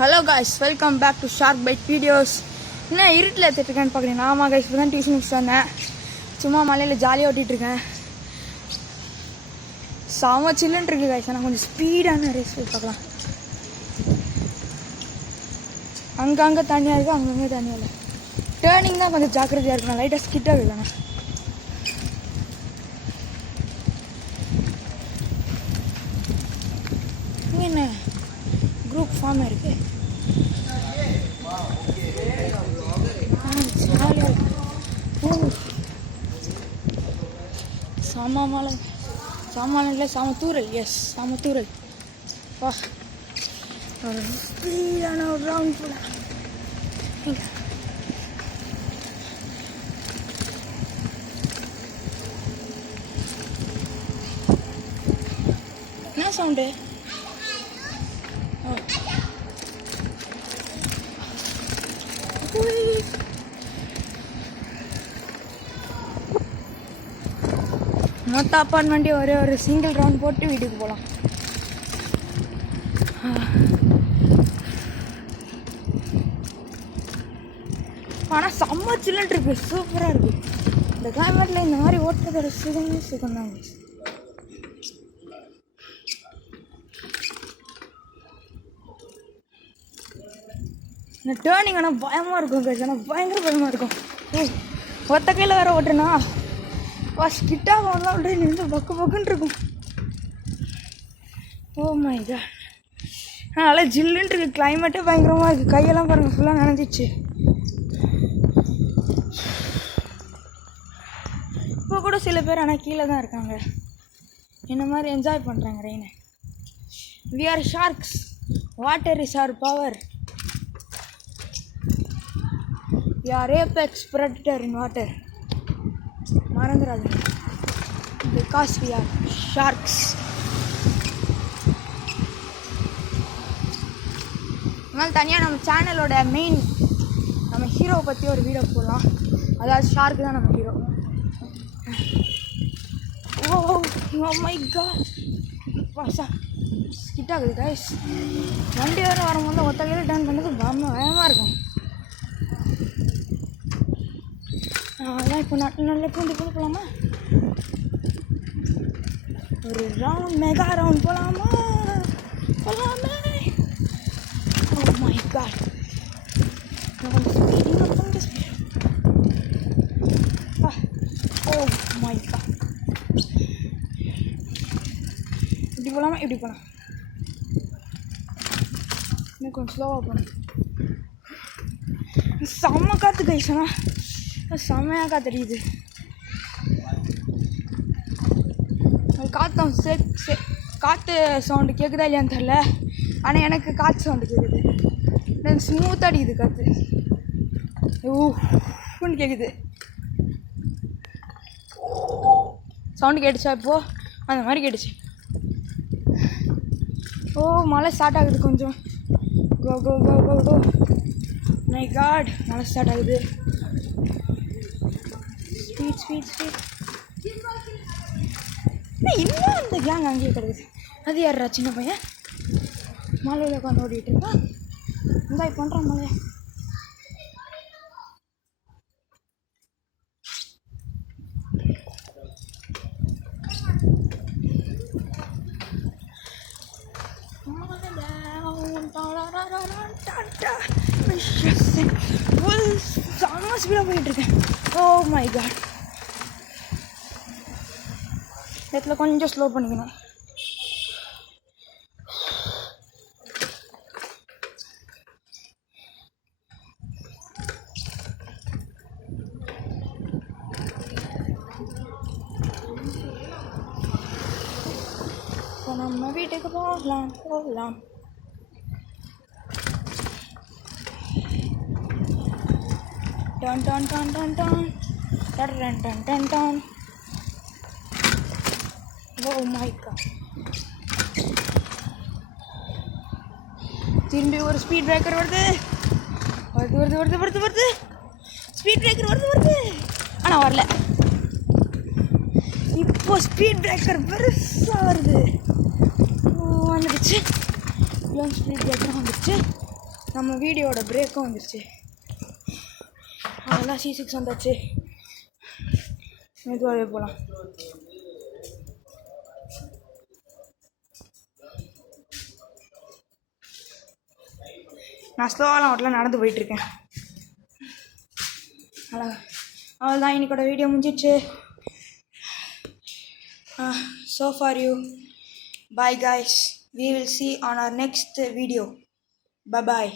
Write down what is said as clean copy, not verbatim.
Hello guys, welcome back to shark bite videos. என்ன இருட்டில் எடுத்துகிட்ருக்கேன்னு பார்க்குறீங்க? ஆமாம் காய்ஸ், இப்போ தான் டியூஷன் முடிச்சுட்டு வந்தேன். சும்மா மலையில் ஜாலியாக ஓட்டிகிட்ருக்கேன். செம சில்லுன்னு இருக்குது காய்ஸ். ஆனால் கொஞ்சம் ஸ்பீடான ரேஸ் போய் பார்க்கலாம். அங்கங்கே தண்ணியாக இருக்குது, அங்கங்கே தண்ணியாக இல்லை. டேர்னிங் தான் கொஞ்சம் ஜாக்கிரதையாக இருக்கணும். லைட்டாக ஸ்கிட்டாக இல்லைண்ணா. இங்கே என்ன குரூப் ஃபார்ம் இருக்கு. ஜாலியாக இருக்கு. சாமாமலை சாமானில் சாமத்தூரல். எஸ், சாமத்தூரல். வா, ஒரு ஸ்பீடான ஒரு ரவுண்ட் போல. என்ன சவுண்டு? மொத்த அப்பார்ட்மெண்ட்டே ஒரு சிங்கிள் ரவுண்ட் போட்டு வீட்டுக்கு போகலாம். ஆனால் செம்ம சில்லுன்னு இருக்கு, சூப்பராக இருக்கு. இந்த கிளைமேட்டில் இந்த மாதிரி ஓட்டுறதோட சுகம்தாங்க. இந்த டேர்னிங் ஆனால் பயமாக இருக்கும் கைஸ். ஆனால் பயங்கர பயமாக இருக்கும். ஒத்த கையில் வேறு ஓட்டுனா கிட்டாக வரலாம் அப்படியே நின்று பக்கு பக்குன்னு இருக்கும். ஓ மை காட், நல்லா ஜில்லுன்னு இருக்குது. கிளைமேட்டே பயங்கரமாக இருக்குது. கையெல்லாம் பாருங்கள், ஃபுல்லாக நனைஞ்சிச்சு. இப்போ கூட சில பேர் ஆனால் கீழே தான் இருக்காங்க. என்ன மாதிரி என்ஜாய் பண்ணுறாங்க ரெயினை. We are sharks, water is our power. We are apex predator in water. மறந்துடாதீங்க, பிகாஸ் வி ஆர் ஷார்க்ஸ். அதனால் தனியாக நம்ம சேனலோட மெயின் நம்ம ஹீரோவை பற்றி ஒரு வீடியோ போடலாம். அதாவது ஷார்க் தான் நம்ம ஹீரோ. ஓ மை காட், வாசா ஸ்கிட் ஆகுது கைஸ். வண்டி வேறு வரும்போது ஒத்த கையில் டர்ன் பண்ணது பயமாக இருக்கும். அதான் இப்போ நல்ல பூண்டு போகலாமா? ஒரு ரவுண்ட், மெகா ரவுண்ட் போகலாமா? போகலாமே. Oh my god, oh my god. இப்படி போகலாமா? இப்படி போகலாம். இன்னும் கொஞ்சம் ஸ்லோவாக போகணும். செம்ம காற்று கைஸ்னா, செம்மையாக காத்தடிக்குது. காற்று சவுண்டு கேட்குதா இல்லையான்னு தெரில. ஆனால் எனக்கு காற்று சவுண்டு கேட்குது. எனக்கு ஸ்மூத்தாக அடிக்குது காற்று. ஊன்னு கேட்குது. சவுண்டு கேட்டுச்சா இப்போது? அந்த மாதிரி கேட்டுச்சு. ஓ, மழை ஸ்டார்ட் ஆகுது கொஞ்சம். கோ கோ கோ கோ கோ. மை காட், மழை ஸ்டார்ட் ஆகுது. Speed speed speed. இன்னும் அந்த கேங் அங்கேயே கிடக்குது. அது யாரா சின்ன பையன் மலையில் உட்காந்து ஓடிட்டு இருக்கான். என்ஜாய் பண்ணுறான் மலையை. செம்ம ஸ்பீடாக போயிட்டுருக்கேன். ஓ மை காட், இடத்துல கொஞ்சம் ஸ்லோ பண்ணிக்கணும். இப்போ நம்ம வீட்டுக்கு போகலாம் போகலாம். Done done done done done done done done done. Oh my god. திரும்பி ஒரு ஸ்பீட் பிரேக்கர் வருது. ஸ்பீட் பிரேக்கர் வருது. ஆனால் வரல. இப்போ ஸ்பீட் பிரேக்கர் பெருசாக வருது. வந்துடுச்சு. ஸ்பீட் பிரேக்கர் வந்துடுச்சு. நம்ம வீடியோட பிரேக்கும் வந்துருச்சு. அதெல்லாம் C6 வந்தாச்சு. மெதுவாகவே போகலாம். நான் ஸ்லோவெலாம் ஓட்டலாம், நடந்து போயிட்டுருக்கேன். அவ்வளோதான், இன்னைக்கோட வீடியோ முடிஞ்சிச்சு. So far you. Bye guys. We will see on our next video. Bye bye.